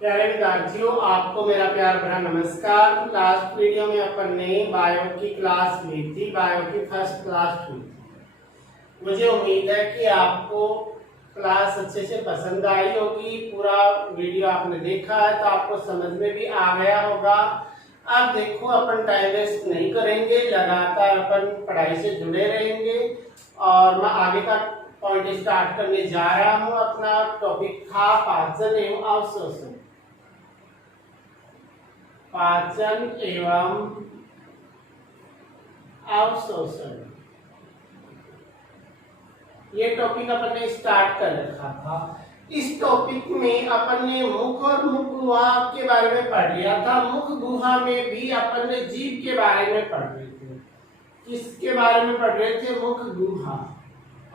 प्यारे विद्यार्थियों, आपको मेरा प्यार भरा नमस्कार। लास्ट वीडियो में अपन ने बायो की क्लास ली थी, बायो की फर्स्ट क्लास हुई थी। मुझे उम्मीद है कि आपको क्लास अच्छे से पसंद आई होगी। पूरा वीडियो आपने देखा है तो आपको समझ में भी आ गया होगा। अब देखो, अपन टाइम वेस्ट नहीं करेंगे, लगातार अपन पढ़ाई से जुड़े रहेंगे और मैं आगे का पॉइंट स्टार्ट करने जा रहा हूँ। अपना टॉपिक था पाचन एवं अवशोषण। पाचन एवं अवशोषण, ये टॉपिक अपन ने स्टार्ट कर रखा था। इस टॉपिक में अपन ने मुख और मुख गुहा के बारे में पढ़ लिया था। मुख गुहा में भी अपन ने जीभ के बारे में पढ़ रहे थे। किसके बारे में पढ़ रहे थे? मुख गुहा।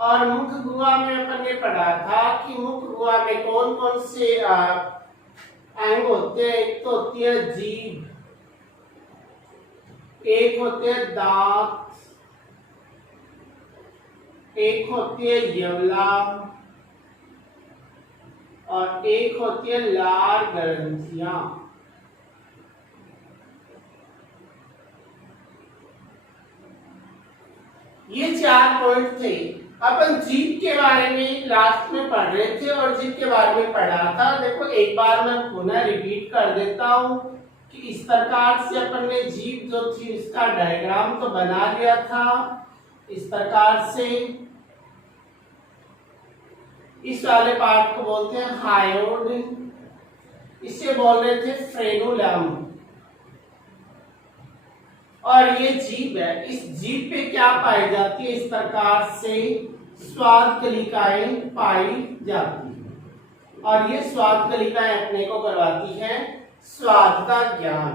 और मुख गुहा में अपन ने पढ़ा था कि मुख गुहा में कौन कौन से अंग होते हैं। एक तो होती है जीभ, एक होते हैं दांत, एक होती है यवला और एक होती है लार ग्रंथियां। ये 4 पॉइंट थे। अपन जीभ के बारे में लास्ट में पढ़ रहे थे और जीभ के बारे में पढ़ा था। देखो, एक बार मैं पुनः रिपीट कर देता हूं कि इस प्रकार से अपन ने जीभ जो थी इसका डायग्राम तो बना लिया था। इस प्रकार से इस वाले पार्ट को बोलते हैं हायोड, इसे बोल रहे थे फ्रेनुलम। और ये जीभ है, इस जीभ पे क्या पाई जाती है? इस प्रकार से स्वाद कलिकाएं पाई जाती है और ये स्वाद कलिकाएं अपने को करवाती है स्वाद का ज्ञान।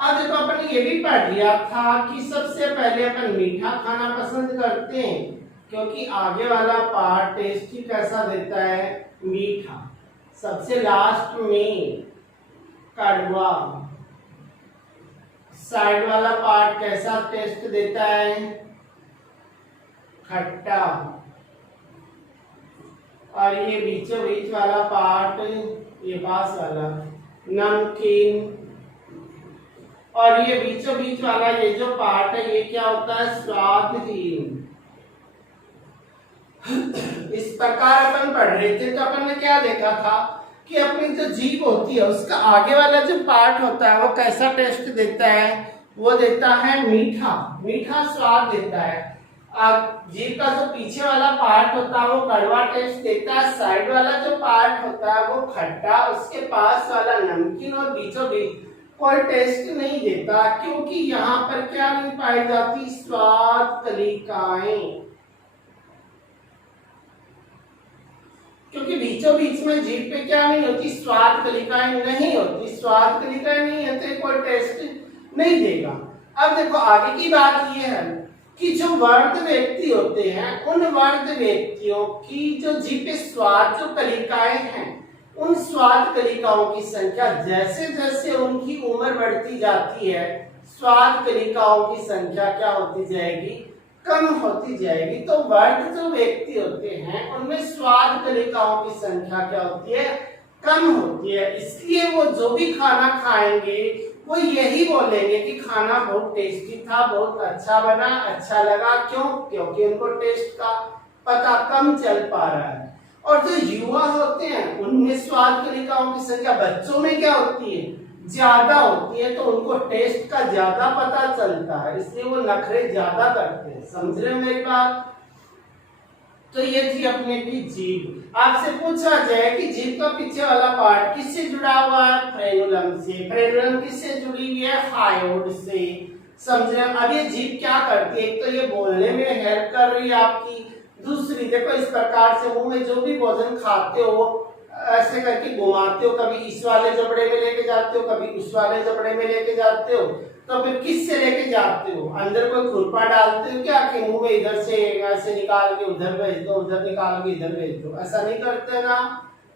अब देखो, अपन ने ये भी पढ़ लिया था कि सबसे पहले अपन मीठा खाना पसंद करते हैं, क्योंकि आगे वाला पार्ट टेस्ट ही कैसा देता है? मीठा। सबसे लास्ट में कड़वा, साइड वाला पार्ट कैसा टेस्ट देता है? खट्टा। और ये बीचों बीच वाला पार्ट, ये पास वाला नमकीन। और ये बीचों बीच वाला ये जो पार्ट है, ये क्या होता है? स्वादहीन। इस प्रकार अपन पढ़ रहे थे तो अपन ने क्या देखा था कि अपनी जो जीभ होती है उसका आगे वाला जो पार्ट होता है वो कैसा टेस्ट देता है? वो देता है मीठा, मीठा स्वाद देता है। जीभ का जो पीछे वाला पार्ट होता है वो कड़वा टेस्ट देता है। साइड वाला जो पार्ट होता है वो खट्टा, उसके पास वाला नमकीन और बीचों बीच कोई टेस्ट नहीं देता, क्योंकि यहाँ पर क्या नहीं पाई जाती? स्वाद कलिकाएं। क्योंकि बीचों बीच में जीभ पे क्या नहीं होती? स्वाद कलिकाएं नहीं होती। स्वाद कलिकाएं नहीं होती, कोई टेस्ट नहीं देगा। अब देखो, आगे की बात ये है कि जो वर्ध व्यक्ति होते हैं, उन वर्ध व्यक्तियों की जो जीभ पे स्वाद जो कलिकाएं हैं, उन स्वाद कलिकाओं की संख्या जैसे जैसे उनकी उम्र बढ़ती जाती है, स्वाद कलिकाओं की संख्या क्या होती जाएगी? कम होती जाएगी। तो वर्ध जो व्यक्ति होते हैं उनमें स्वाद कलिकाओं की संख्या क्या होती है? कम होती है। इसलिए वो जो भी खाना खाएंगे वो यही बोलेंगे कि खाना बहुत टेस्टी था, बहुत अच्छा बना, अच्छा लगा। क्यों? क्योंकि उनको टेस्ट का पता कम चल पा रहा है। और जो युवा होते हैं उनमें स्वाद कलिकाओं की संख्या बच्चों में क्या होती है? ज्यादा होती है, तो उनको टेस्ट का ज्यादा पता चलता है, इसलिए वो नखरे ज्यादा करते हैं। समझ रहे हो मेरी बात? तो ये थी अपने की जीभ। आपसे पूछा जाए कि जीभ का पीछे वाला पार्ट किससे जुड़ा हुआ है? फ्रेनुलम से। फ्रेनुलम किससे जुड़ी हुई है? हायोड से। समझ रहे हो? अब ये जीभ क्या करती है? एक तो ये बोलने में हेल्प कर रही है आपकी। दूसरी, देखो, इस प्रकार से मुंह में जो भी भोजन खाते हो ऐसे करके घुमाते हो, कभी इस वाले जबड़े में लेके जाते हो, कभी उस वाले जबड़े में लेके जाते हो, तो फिर किससे लेके जाते हो? अंदर कोई खुरपा डालते हो क्या कि मुंह में इधर से ऐसे निकाल के उधर भेज दो, उधर निकाल के इधर भेज दो? ऐसा नहीं करते ना।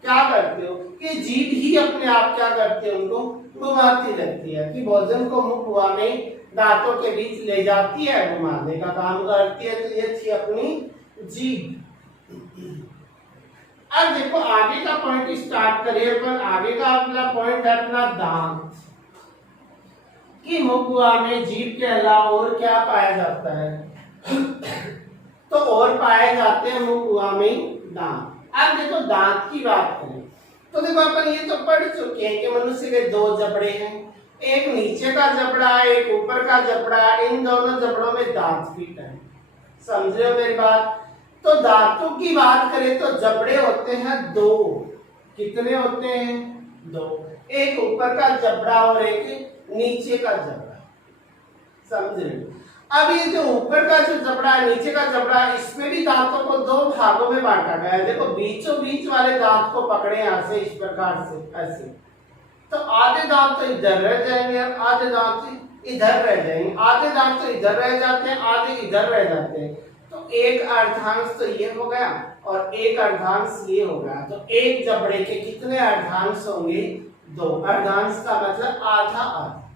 क्या करते हो कि जीभ ही अपने आप क्या करते हैं? उनको घुमाती रहती है कि भोजन को मुंह गुहा में दांतों के बीच ले जाती है, घुमाने का काम करती है। तो ये थी अपनी जीभ। अब देखो आगे का पॉइंट स्टार्ट करिए, पर आगे का अपना पॉइंट है अपना दांत कि मुखगुहा में जीभ के अलावा और क्या पाया जाता है? तो और पाए जाते हैं मुखगुहा में दांत। अब देखो दांत की बात करें तो देखो अपन ये तो पढ़ चुके हैं कि मनुष्य के दो जबड़े हैं, एक नीचे का जबड़ा एक ऊपर का जबड़ा, इन दोनों जबड़ों में दांत फिट है। समझ रहे हो मेरी बात? तो दांतों की बात करें तो जबड़े होते हैं दो। कितने होते हैं? दो। एक ऊपर का जबड़ा और एक नीचे का जबड़ा। समझ रहे हो? अब ये जो ऊपर का जो जबड़ा है नीचे का जबड़ा है, इसमें भी दांतों को दो भागों में बांटा गया है। देखो बीचों बीच वाले दांत को पकड़े यहां से इस प्रकार से ऐसे, तो आधे दांत तो इधर रह जाएंगे और आधे दांत इधर रह जाएंगे। आधे दांत तो इधर रह जाते हैं, आधे इधर रह जाते हैं। तो एक अर्धांश तो ये हो गया और एक अर्धांश ये हो गया। तो एक जबड़े के कितने अर्धांश होंगे? दो। अर्धांश का मतलब आधा आधा।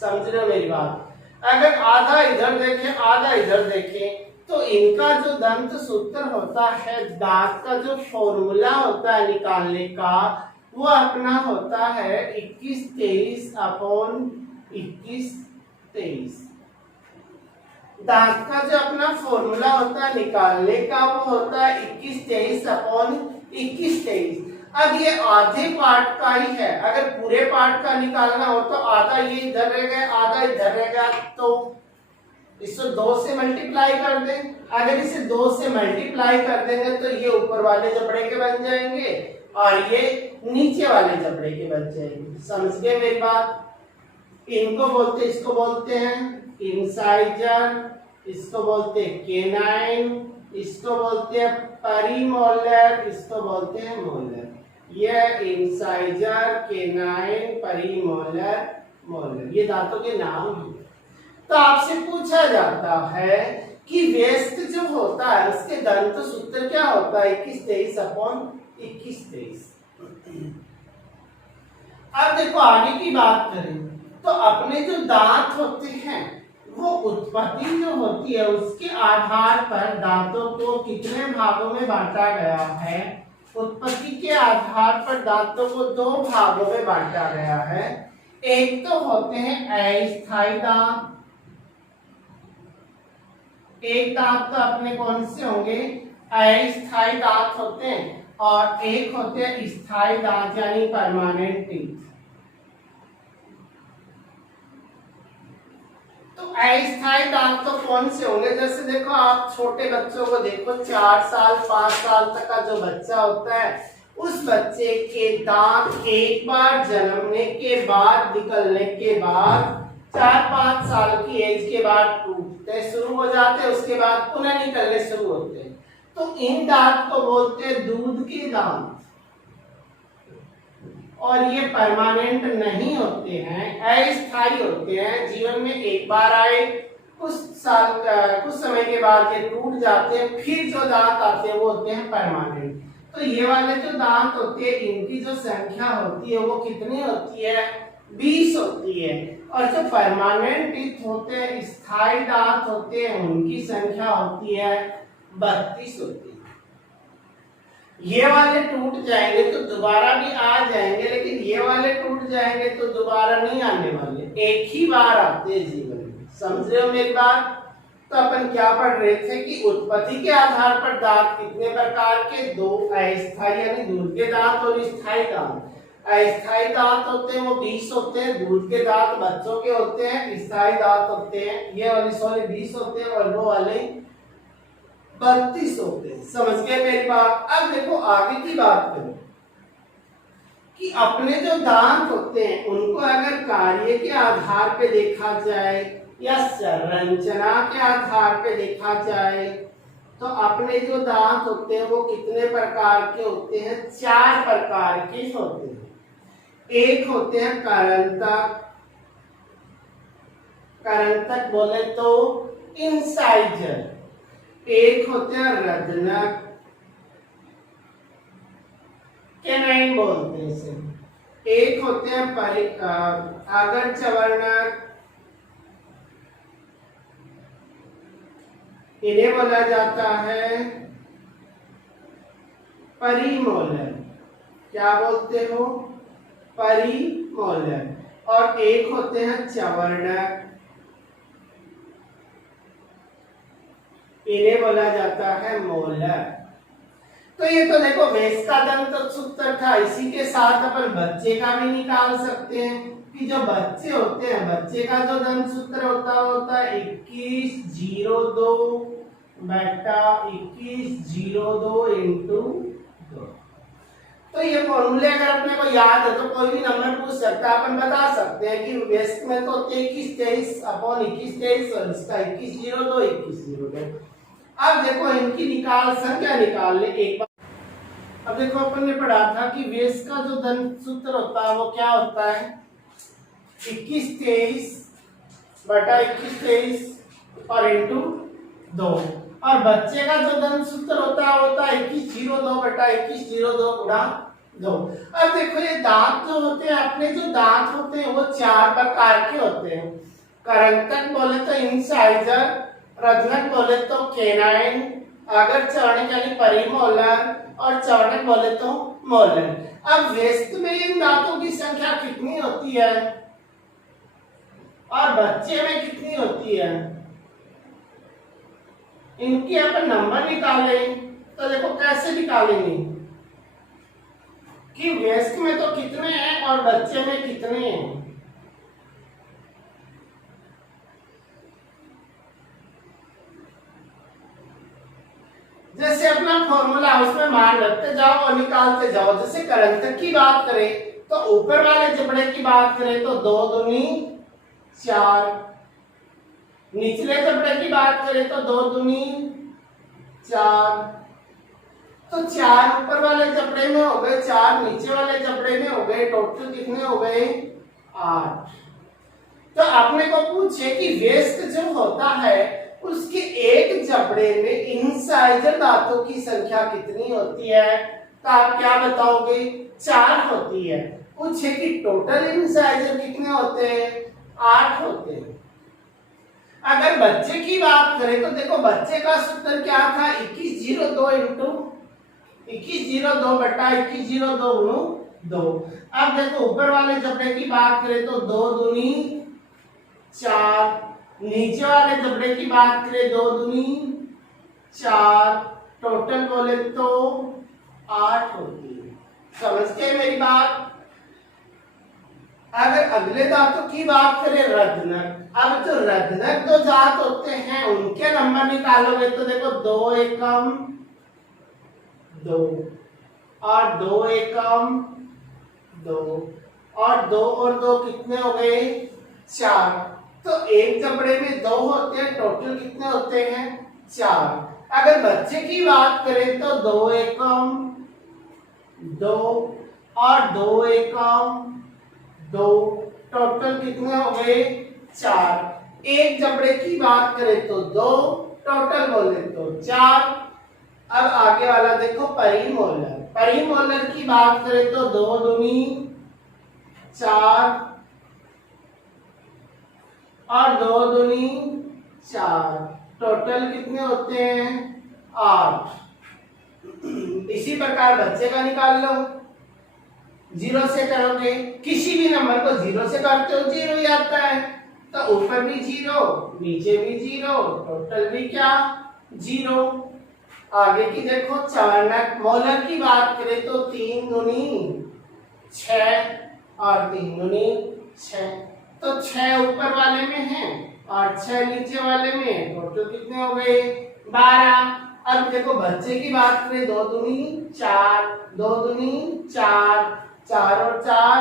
समझ रहे हो मेरी बात? अगर आधा इधर देखें आधा इधर देखें तो इनका जो दंत सूत्र होता है, दांत का जो फॉर्मूला होता है निकालने का, वो अपना होता है 21-23 अपॉन 21-23। दांत का जो अपना फॉर्मूला होता है निकालने का वो होता है 21-23 अपॉन 21-23। अब ये आधे पार्ट का ही है, अगर पूरे पार्ट का निकालना हो तो आधा ये इधर रह गया आधा इधर रह गया, तो इसको 2 से मल्टीप्लाई कर दें। अगर इसे 2 से मल्टीप्लाई कर देंगे तो ये ऊपर वाले जबड़े के बन जाएंगे और ये नीचे वाले जबड़े के बन जाएंगे। समझ गए मेरी बात? इनको बोलते, इसको बोलते हैं इंसाइजर, इसको बोलते हैं केनाइन, इसको बोलते हैं पेरीमोलर, इसको बोलते हैं मोलर। यह इंसाइजर, केनाइन, पेरीमोलर, मोलर, ये दांतों के नाम हैं। तो आपसे पूछा जाता है कि व्यस्क जो होता है उसके दंत सूत्र क्या होता है? 21-23 अपॉन 21-23। अब देखो आगे की बात करें तो अपने जो दांत होते हैं वो उत्पत्ति जो होती है उसके आधार पर दांतों को कितने भागों में बांटा गया है? उत्पत्ति के आधार पर दांतों को 2 भागों में बांटा गया है। एक तो होते हैं अस्थायी दांत, एक दांत तो अपने कौन से होंगे? अस्थायी दांत होते हैं, और एक होते हैं स्थायी दांत यानी परमानेंट टीथ। तो अस्थायी दांत तो कौन से होंगे? जैसे देखो आप छोटे बच्चों को देखो, 4 साल 5 साल तक का जो बच्चा होता है उस बच्चे के दांत एक बार जन्मने के बाद निकलने के बाद 4-5 साल की एज के बाद टूटते शुरू हो जाते हैं, उसके बाद पुनः निकलने शुरू होते हैं। तो इन दांत को बोलते हैं दूध के दांत, और ये परमानेंट नहीं होते हैं, अस्थायी होते हैं। जीवन में एक बार आए, कुछ समय के बाद ये टूट जाते हैं, फिर जो दांत आते हैं वो होते हैं परमानेंट। तो ये वाले जो दांत होते हैं इनकी जो संख्या होती है वो कितनी होती है? 20 होती है। और जो परमानेंट टीथ होते हैं, स्थायी दांत होते हैं, उनकी संख्या होती है 32 होती है। ये वाले टूट जाएंगे तो दोबारा भी आ जाएंगे, लेकिन ये वाले टूट जाएंगे तो दोबारा नहीं आने वाले, एक ही बार आते हैं जीवन में। समझ रहे हो मेरी बात? तो अपन क्या पढ़ रहे थे कि उत्पत्ति के आधार पर दांत कितने प्रकार के? 2 अस्थायी यानी दूध के दांत और स्थायी दांत। अस्थायी दांत होते हैं वो 20 होते हैं, दूध के दांत बच्चों के होते हैं, स्थायी दांत होते हैं ये वाले 20 होते हैं और वो वाले 32 होते हैं। समझ गए मेरी बात? अब देखो आगे की बात करें कि अपने जो दांत होते हैं उनको अगर कार्य के आधार पे देखा जाए या संरचना के आधार पे देखा जाए तो अपने जो दांत होते हैं वो कितने प्रकार के होते हैं? 4 प्रकार के होते हैं। एक होते हैं करंतक, करंतक बोले तो इंसाइजर। एक होते हैं रदनक, कैनाइन बोलते हैं इसे। एक होते हैं आगर चवर्णक, इन्हें बोला जाता है परिमोलर, क्या बोलते हो, परिमोलर। और एक होते हैं चवर्णक, इन्हें बोला जाता है मोलर। तो ये तो देखो वेस्ट का दंत सूत्र था, इसी के साथ अपन बच्चे का भी निकाल सकते हैं कि जो बच्चे होते हैं, बच्चे का जो दंत सूत्र होता है 2102 बेटा 2102 इंटू 2। तो ये फॉर्मूले अगर अपने को याद है तो कोई भी नंबर पूछ सकता है, अपन बता सकते हैं कि वेस्ट में तो 2323 अपॉन 2123 और इसका 2102 2102। अब देखो इनकी संख्या निकाल ले एक बार। अब देखो अपन ने पढ़ा था कि वेस्ट का जो दंत सूत्र होता है वो क्या होता है 2123 बटा 2123 और इंटू 2। और बच्चे का जो दंत सूत्र होता है 2102 बटा 2102 गुणा 2। अब देखो ये दांत जो होते हैं, अपने जो दांत होते हैं वो 4 प्रकार के होते हैं। करंतक बोले तो इंसाइजर, रत्नक बोले तो केनाइन, अगर चवर्णक यानी परिमोलर और चवर्णक बोले तो मोलर। अब वेस्ट में इन दांतों की संख्या कितनी होती है और बच्चे में कितनी होती है, इनकी अपन नंबर निकाले तो देखो कैसे निकालेंगे कि वेस्ट में तो कितने हैं और बच्चे में कितने हैं। जैसे अपना फॉर्मूला उसमें मान रखते जाओ और निकालते जाओ। जैसे करंतक की बात करें तो ऊपर वाले जबड़े की बात करें तो 2 दूनी 4, निचले जबड़े की बात करें तो 2 दूनी 4। तो 4 ऊपर वाले जबड़े में हो गए, 4 नीचे वाले जबड़े में हो गए, टोटल कितने हो गए 8। तो आपने को पूछे कि वेस्ट जो होता है उसके एक जबड़े में इंसाइजर दांतों की संख्या कितनी होती है, तो आप क्या बताओगे 4 होती है। पूछे कि टोटल इंसाइजर कितने होते हैं 8 होते हैं। अगर बच्चे की बात करें तो देखो बच्चे का सूत्र क्या था 2102 इंटू 2102 बटा 2102 गुणु 2। अब देखो ऊपर वाले जबड़े की बात करें तो 2 दूनी 4, नीचे वाले जबड़े की बात करें 2 दूनी 4, टोटल बोले तो 8 होती है। समझ गए मेरी बात। अगर अगले दांतों की बात करें रत्नक, अब जो रत्नक दो दांत होते हैं उनके नंबर निकालोगे तो देखो 2 एकम 2 और 2 एकम 2 और 2 और 2 कितने हो गए 4। तो एक जबड़े में 2 होते हैं, टोटल कितने होते हैं 4। अगर बच्चे की बात करें तो 2 एकम 2 और 2 एकम 2, टोटल कितने हो गए 4। एक जबड़े की बात करें तो 2, टोटल बोले तो 4। अब आगे वाला देखो परिमोलर। परिमोलर की बात करें तो 2 दूनी 4 और 2 दूनी 4, टोटल कितने होते हैं 8। इसी प्रकार बच्चे का निकाल लो, 0 से करोगे, किसी भी नंबर को 0 से करते हो 0 ही आता है, तो ऊपर भी 0 नीचे भी 0, टोटल भी क्या 0। आगे की देखो चवर्णक। मोलर की बात करें तो 3 दूनी 6 और 3 दूनी 6, तो 6 ऊपर वाले में है और 6 नीचे वाले में है, टोटल कितने हो गए 12। अब देखो बच्चे की बात करें 2 दूनी 4, 2 दूनी 4, 4 और 4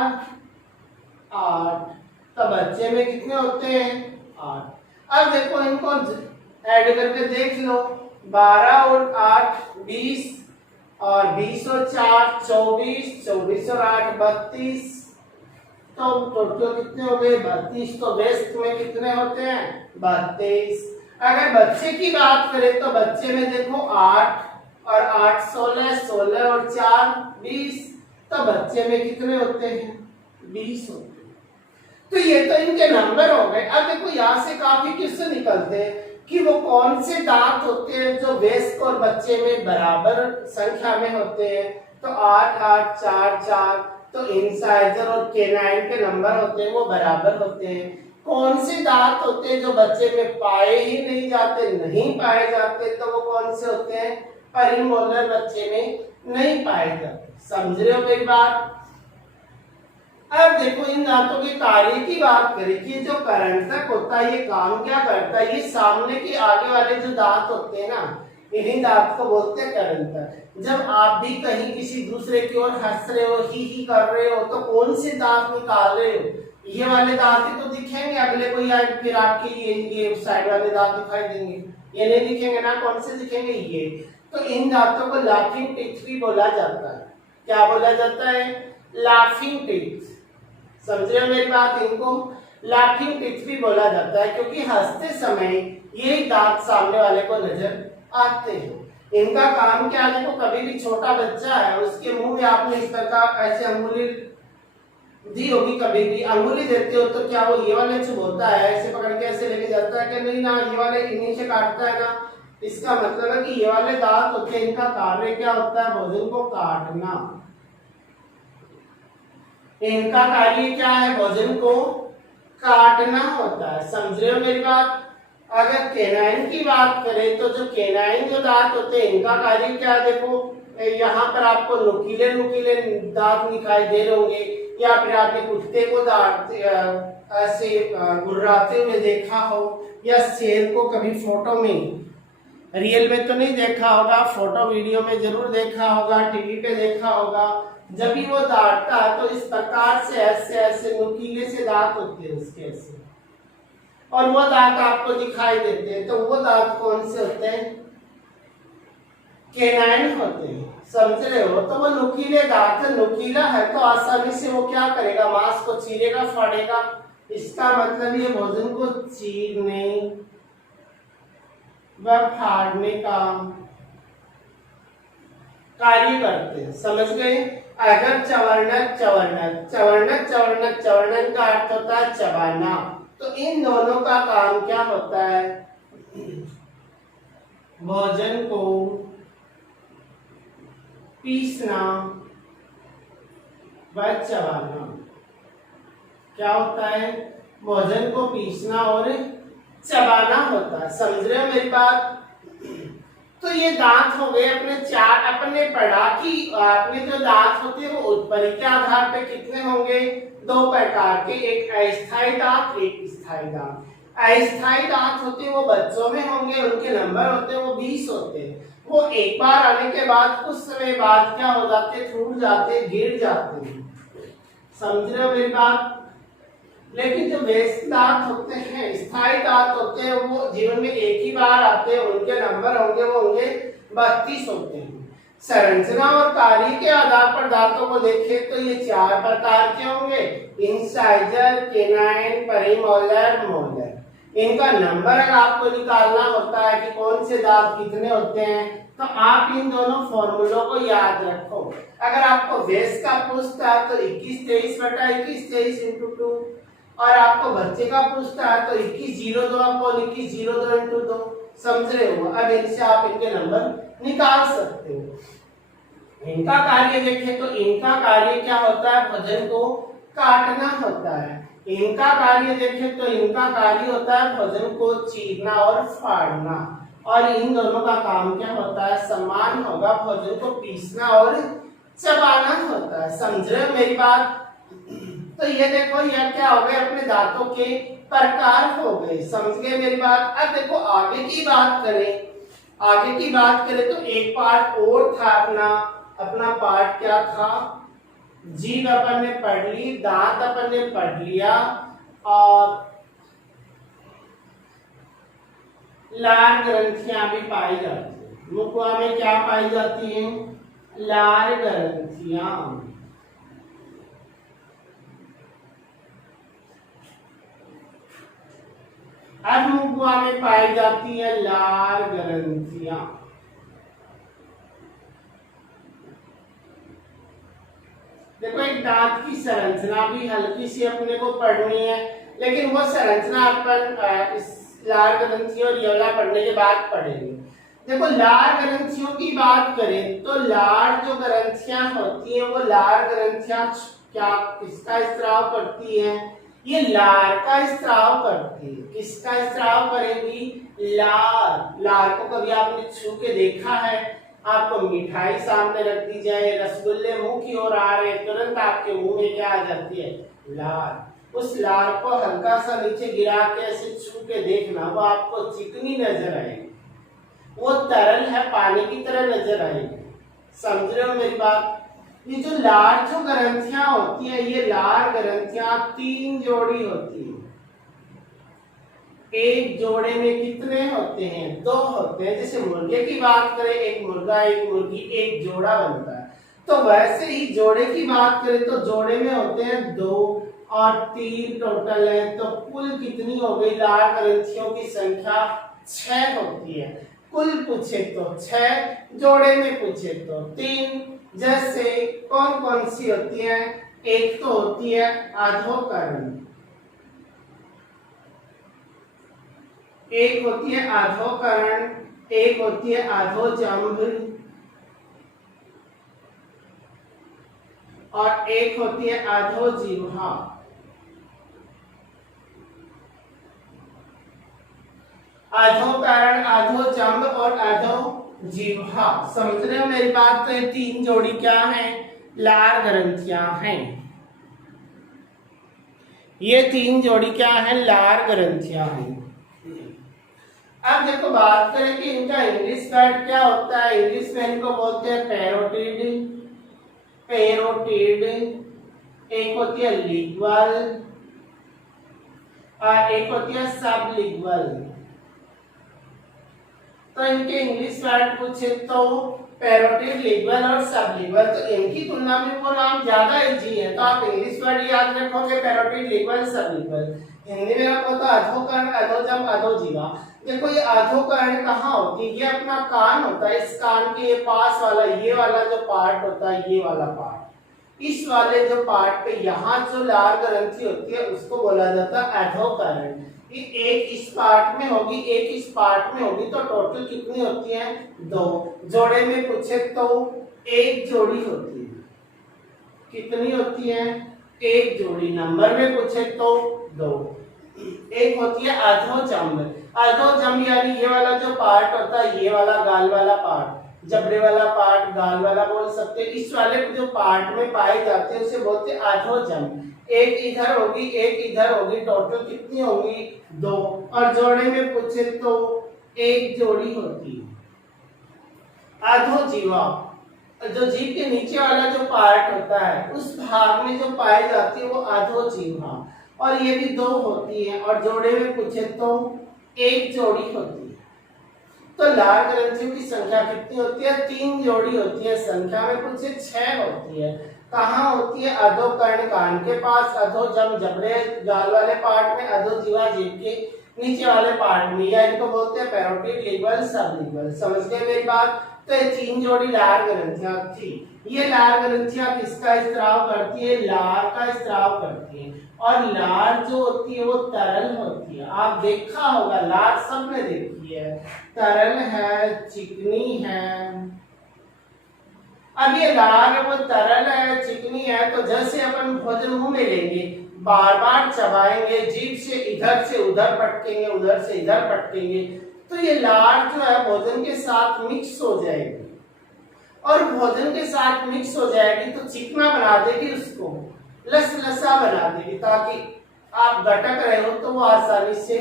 8, तो बच्चे में कितने होते हैं 8। अब देखो इनको ऐड करके देख लो, 12 और 8 20 और 20 और 4 24, 24 और 8 32, तो टोटल कितने हो गए 32। तो वेस्ट में कितने होते हैं 32। अगर बच्चे की बात करें तो बच्चे में देखो 8 और 8 16, 16 और 4 20, तो बच्चे में कितने होते हैं 20 होते हैं। तो ये तो इनके नंबर हो गए। अब देखो यहाँ से काफी क्वेश्चन निकलते हैं कि वो कौन से दांत होते हैं जो वयस्क और बच्चे में बराबर संख्या में होते हैं। तो 8 8 4 4, तो इंसाइजर और केनाइन के नंबर होते हैं वो बराबर होते हैं। कौन से दांत होते हैं जो बच्चे में पाए ही नहीं जाते, नहीं पाए जाते, तो वो कौन से होते हैं, परिमोलर बच्चे में नहीं पाए जाते। समझ रहे हो मेरी बात। अब देखो इन दांतों के कार्य की बात करें कि जो करंटक होता है ये काम क्या करता है, ये सामने के आगे वाले जो दांत होते हैं ना, इन्हीं दांत को बोलते हैं करंटक। जब आप भी कहीं किसी दूसरे की ओर हंस रहे हो, ही कर रहे हो, तो कौन से दांत निकाल रहे हो, ये वाले दांत ही तो दिखेंगे, अगले कोई आए फिर आपके ये साइड वाले दांत दिखाई देंगे, ये नहीं दिखेंगे ना, कौन से दिखेंगे, ये। तो इन दांतों को लाफिंग टीथ भी बोला जाता है। क्या बोला जाता है, लाफिंग टीथ। समझ रहे हो मेरी बात, इनको लाफिंग टीथ भी बोला जाता है क्योंकि हंसते समय ये दांत सामने वाले को नजर आते हैं। इनका काम क्या है, देखो कभी भी छोटा बच्चा है उसके मुंह में आपने इस प्रकार ऐसे अंगुली दी होगी, कभी भी अंगुली देते हो तो क्या वो ये वाले चुभोता है, ऐसे पकड़ के ऐसे लेके जाता है कि नहीं ना, ये वाले इन्हीं से काटता है ना। इसका मतलब है कि ये वाले दांत होते हैं, इनका कार्य क्या होता है, भोजन को काटना। इनका कार्य क्या है, भोजन को काटना होता है। समझ रहे हो मेरी बात। अगर केनाइन की बात करें तो जो केनाइन जो दांत होते हैं इनका कार्य क्या है, देखो यहाँ पर आपको नुकीले नुकीले दांत दिखाई दे रहे होंगे, या फिर आपने कुत्ते को दांत ऐसे गुर्राते हुए देखा हो, या शेर को कभी फोटो में, रियल में तो नहीं देखा होगा, फोटो वीडियो में जरूर देखा होगा, टीवी पे देखा होगा। जब भी वो दांतता है तो इस प्रकार से ऐसे ऐसे नुकीले से दांत होते हैं उसके ऐसे, और वो दांत आपको दिखाई देते हैं। तो वो दांत कौन से होते हैं, केनाइन होते हैं। समझ रहे हो। तो वो नुकीले दांत है, नुकीला है तो आसानी से वो क्या करेगा, मांस को चीरेगा, फाड़ेगा। इसका मतलब ये भोजन को चीरने व फाड़ने का कार्य करते हैं। समझ गए। अगर चवर्णक चवर्णक चवर्णक चवर्णक चवर्णन का अर्थ होता है चबाना, तो इन दोनों का काम क्या होता है, भोजन को पीसना व चबाना। क्या होता है, भोजन को पीसना और चबाना होता है। समझ रहे हो मेरी बात। तो ये दांत हो गए अपने चार। अपने पढ़ा कि अपने जो दांत होते हैं वो उत्पत्ति के आधार पे कितने होंगे, दो प्रकार के, एक अस्थायी दांत, एक स्थायी दांत। अस्थायी दांत होते हैं वो बच्चों में होंगे, उनके नंबर होते हैं वो 20 होते हैं। वो एक बार आने के बाद कुछ समय बाद क्या हो जाते, टूट जाते, गिर जाते हैं। समझ रहे हो मेरी बात। लेकिन जो वयस्क दांत होते हैं, स्थायी दांत होते हैं, वो जीवन में एक ही बार आते हैं, उनके नंबर होंगे वो होंगे 32 होते हैं। संरचना और कार्य के आधार पर दांतों को देखें तो ये चार प्रकार के होंगे, इंसाइजर, केनाइन, परिमोलर, मोलर। इनका नंबर अगर आपको निकालना होता है कि कौन से दांत कितने होते हैं, तो आप इन दोनों फॉर्मूलों को याद रखो। अगर आपको वयस्क का पूछता है तो 21 23 बटा 21 23 इंटू 2, और आपको बच्चे का पूछता है तो 2102 आपको 2102 इंटू 2। समझ रहे हो। अब इनसे आप इनके नंबर निकाल सकते हो। इनका कार्य देखें तो इनका कार्य क्या होता है, भोजन को काटना होता है। इनका कार्य देखें तो इनका कार्य होता है भोजन को चीरना और फाड़ना, और इन दोनों का काम क्या होता है, समान होगा, भोजन को पीसना और चबाना होता है। समझ रहे हो मेरी बात। तो ये देखो यह क्या हो गए, अपने दांतों के प्रकार हो गए। समझ गए मेरी बात। अब देखो आगे की बात करें, आगे की बात करें तो एक पार्ट और था अपना पार्ट क्या था, जीभ अपन ने पढ़ ली, दांत अपन ने पढ़ लिया, और लार ग्रंथियां भी पाई जाती है। मुखवा में क्या पाई जाती है, लार ग्रंथियां। अब मुखवा में पाई जाती है लार ग्रंथियां। देखो एक दांत की संरचना भी हल्की सी अपने को पढ़नी है, लेकिन वो संरचना अपन इस लार ग्रंथियों और ये वाला पढ़ने के बाद पढ़ेंगे। देखो लार ग्रंथियों की बात करें तो लार जो ग्रंथियां होती हैं वो लार ग्रंथियां क्या किसका स्त्राव करती है? ये लार का स्त्राव करती है। किसका स्त्राव करेगी? लार। लार को कभी आपने छू के देखा है? आपको मिठाई सामने रख दी जाए, रसगुल्ले मुंह की ओर आ रहे, तुरंत आपके मुंह में क्या आ जाती है? लार। उस लार को हल्का सा नीचे गिरा के ऐसे छू के देखना, वो आपको चिकनी नजर आएगी, वो तरल है, पानी की तरह नजर आएगी। समझ रहे हो मेरी बात? ये जो लार जो ग्रंथियां होती है, ये लार ग्रंथियां 3 जोड़ी होती है। एक जोड़े में कितने होते हैं? 2 होते हैं। जैसे मुर्गे की बात करें, एक मुर्गा एक मुर्गी, एक जोड़ा बनता है। तो वैसे ही जोड़े की बात करें तो जोड़े में होते हैं 2 और 3 टोटल है। तो कुल कितनी हो गई? लार ग्रंथियों की संख्या 6 होती है। कुल पूछे तो 6, जोड़े में पूछे तो 3। जैसे कौन कौन सी होती है? एक तो होती है अधोकर्ण, एक होती है अधोकर्ण, एक होती है अधोजंभ और एक होती है अधोजिह्वा। अधोकर्ण, अधोजंभ और अधोजिह्वा। समझ रहे हो मेरी बात? तो ये 3 जोड़ी क्या है? लार ग्रंथियां हैं। ये 3 जोड़ी क्या है? लार ग्रंथियां हैं। अब देखो बात करें कि इनका इंग्लिश वर्ड क्या होता है। इंग्लिश में इनको बोलते हैं पैरोटिड, पैरोटिड। एक होती है लिग्वल और एक होती है सबलिग्वल। तो इनके इंग्लिश वर्ड पूछे तो पैरोटिड, लिग्वल और सबलिग्वल। तो इनकी तुलना में वो नाम ज्यादा इजी है, तो आप इंग्लिश वर्ड याद रखोगे पैरोटिड, लिग्वल, सबलिग्वल। हिंदी में आपको तो अधोकर्ण, अधोजंभ, अधोजिह्वा। देखो ये अधोकर्ण कहाँ होती है? ये अपना कान होता है, इस कान के ये पास वाला, ये वाला जो पार्ट होता है, ये वाला पार्ट, इस वाले जो पार्ट पे यहाँ जो लार ग्रंथि होती है उसको बोला जाता है अधोकर्ण। एक इस पार्ट में होगी, एक इस पार्ट में होगी, तो टोटल कितनी होती है? 2। जोड़े में पूछे तो 1 जोड़ी होती है। कितनी होती है? 1 जोड़ी। नंबर में पूछे तो 2। एक होती है अधोजंभ। अधोजंभ यानी ये वाला जो पार्ट होता है, ये वाला गाल वाला पार्ट, जबड़े वाला पार्ट, गाल वाला बोल सकते हैं। इस वाले जो पार्ट में पाए जाते हैं उसे बोलते हैं अधोजंभ। एक इधर होगी, एक इधर होगी, टोटल कितनी होगी? 2। और जोड़े में पूछे तो 1 जोड़ी होती है। अधोजिह्वा, जो जीभ के नीचे वाला जो पार्ट होता है उस भाग में जो पाई जाती है वो अधोजिह्वा, और ये भी 2 होती है। और जोड़े में पूछे तो 1 जोड़ी होती है। तो लार ग्रंथियों की संख्या कितनी होती है? 3 जोड़ी होती है। संख्या में पूछे 6 होती है। कहाँ होती है? अधोकर्ण कान के पास, अधोजंभ जबड़े गाल वाले पार्ट में, अधोजिह्वा जीभ के नीचे वाले पार्ट में, या इनको बोलते हैं पैरोटिड, लिग्वल, सबलिग्वल। समझ गए मेरी बात? तो ये 3 जोड़ी लार ग्रंथियां थी। ये लार ग्रंथियां किसका स्त्राव करती है? लार का स्त्राव करती है। और लार जो होती है वो तरल होती है। आप देखा होगा, लार सबने देखी है, तरल है, चिकनी है। अब ये लार है वो तरल है, चिकनी है, तो जैसे अपन भोजन मुंह में लेंगे, बार बार चबाएंगे, जीभ से उधर पटकेंगे, उधर से इधर पटकेंगे, तो ये लार जो है भोजन के साथ मिक्स हो जाएगी। और भोजन के साथ मिक्स हो जाएगी तो चिकना बना देगी, उसको लसलसा बना देगी, ताकि आप गटक रहे हो तो वो आसानी से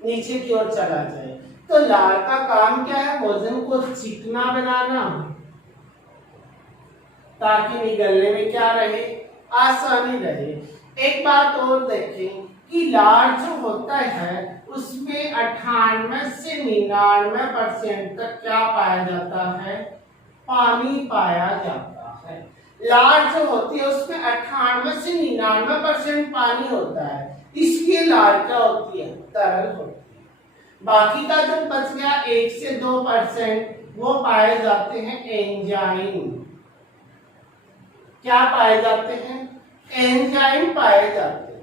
नीचे की ओर चला जाए। तो लार का काम क्या है? भोजन को चिकना बनाना, ताकि निगलने में क्या रहे? आसानी रहे। एक बात और देखें कि लार जो होता है उसमें 98 से 99% तक क्या पाया जाता है? पानी पाया जाता है। लार जो होती है उसमें 98 से 99% पानी होता है, इसलिए लार क्या होती है? तरल होती है। बाकी का जो बच गया 1 से 2% वो पाए जाते हैं एंजाइम। क्या पाए जाते हैं? एंजाइम पाए जाते हैं।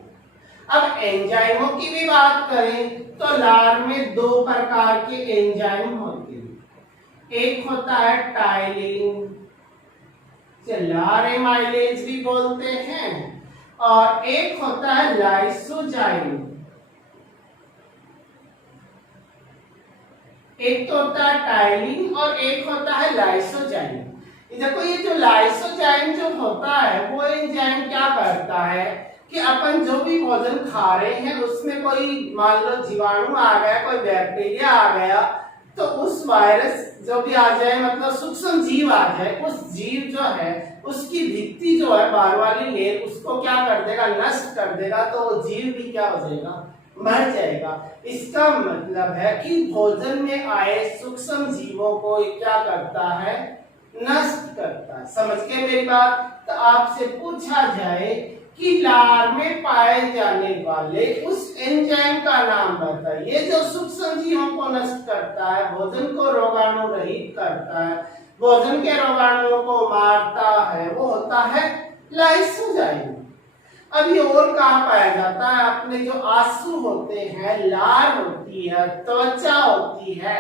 अब एंजाइमों की भी बात करें तो लार में दो प्रकार के एंजाइम होते हैं। एक होता है टाइलिन, लार एमाइलेज भी बोलते हैं, और एक होता है लाइसोजाइम। एक तो होता है टाइलिन और एक होता है लाइसोजाइम। देखो ये जो लाइसोजाइम जो होता है वो एंजाइम क्या करता है कि अपन जो भी भोजन खा रहे हैं उसमें कोई मान लो जीवाणु आ गया, कोई बैक्टीरिया आ गया, तो उस वायरस जो भी आ जाए, मतलब सूक्ष्म जीव आ जाए, उस जीव जो है उसकी भित्ति जो है बाहर वाली लेयर उसको क्या कर देगा, नष्ट कर देगा, तो वो जीव भी क्या हो जाएगा, मर जाएगा। इसका मतलब है कि भोजन में आए सूक्ष्म जीवों को क्या करता है, नष्ट करता है। समझ के मेरी बात? तो आपसे पूछा जाए कि लार में पाए जाने वाले उस एंजाइम का नाम बताइए जो सूक्ष्म जीवों को नष्ट करता है, भोजन को रोगाणु रहित करता है, भोजन के रोगाणुओं को मारता है, वो होता है लाइसोजाइम। अब ये और कहाँ पाया जाता है? अपने जो आंसू होते हैं, लार होती है, त्वचा होती है,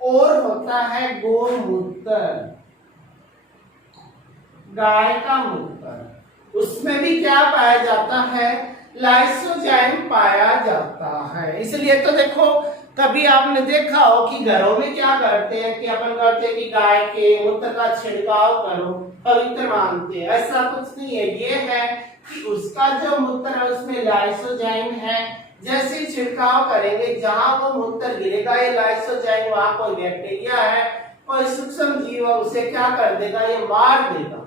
और होता है गोमूत्र, गाय का मूत्र, उसमें भी क्या पाया जाता है, लाइसोजाइम पाया जाता है। इसलिए तो देखो कभी आपने देखा हो कि घरों में क्या करते हैं कि अपन करते हैं कि गाय के मूत्र का छिड़काव करो, पवित्र मानते हैं। ऐसा कुछ नहीं है, ये है कि उसका जो मूत्र है उसमें लाइसोजाइम है, जैसे ही छिड़काव करेंगे जहां वो मूत्र गिरेगा ये लाइसोजाइम, वहां कोई बैक्टीरिया है, कोई सूक्ष्म जीव है, उसे क्या कर देगा, ये मार देगा।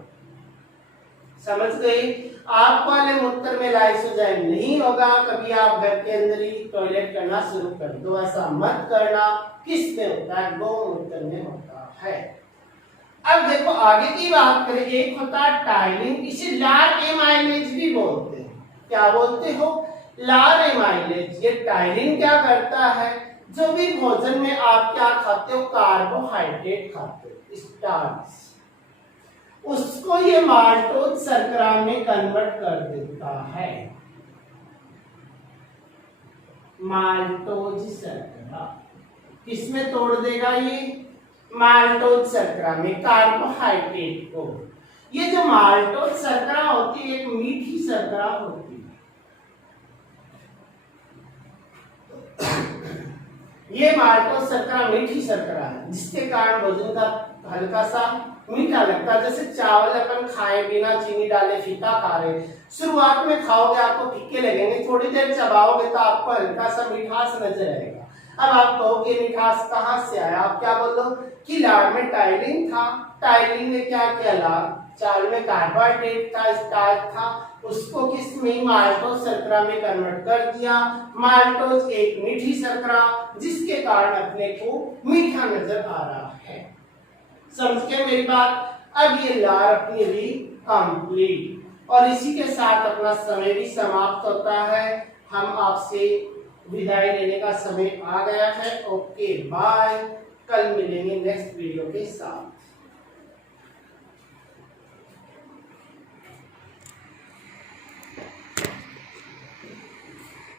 समझ गई? आप वाले मूत्र में लाइसोजाइम नहीं होगा। कभी आप घर के अंदर ही टॉयलेट करना शुरू कर दो, ऐसा मत करना। किस में होता है, गौमूत्र में होता है। अब देखो आगे की बात करें, एक होता है टाइलिन, इसे लार एमाइलेज भी बोलते हैं। क्या बोलते हो, लार एमाइलेज। ये टाइलिन क्या करता है, जो भी भोजन में आप क्या खाते हो, कार्बोहाइड्रेट खाते हो, स्टार्च, उसको ये माल्टोज शर्करा में कन्वर्ट कर देता है। माल्टोज शर्करा किसमें तोड़ देगा, ये माल्टोज शर्करा में, कार्बोहाइड्रेट को। ये जो माल्टोज शर्करा होती है एक मीठी शर्करा होती है। ये माल्टोज शर्करा मीठी शर्करा है, जिसके कारण भोजन का हल्का सा मीठा लगता है। जैसे चावल अपन खाए बिना चीनी डाले फीका खा रहे, शुरुआत में खाओगे आपको फीके लगेंगे, थोड़ी देर चबाओगे तो आपको हल्का सा मिठास नजर आएगा। अब आप कहोगे मिठास कहाँ से आया, आप क्या बोलो कि लार में टाइलिन था, टाइलिन ने क्या किया, लार चावल में कार्बोहाइड्रेट था, स्टार्च था, उसको किसमें, माल्टोज शर्करा में कन्वर्ट कर दिया। माल्टोज एक मीठी शर्करा, जिसके कारण अपने को मीठा नजर आ रहा है। समझ के मेरी बात? अब ये लार अपनी हुई कंप्लीट, और इसी के साथ अपना समय भी समाप्त होता है। हम आपसे विदाई लेने का समय आ गया है। ओके बाय, कल मिलेंगे नेक्स्ट वीडियो के साथ।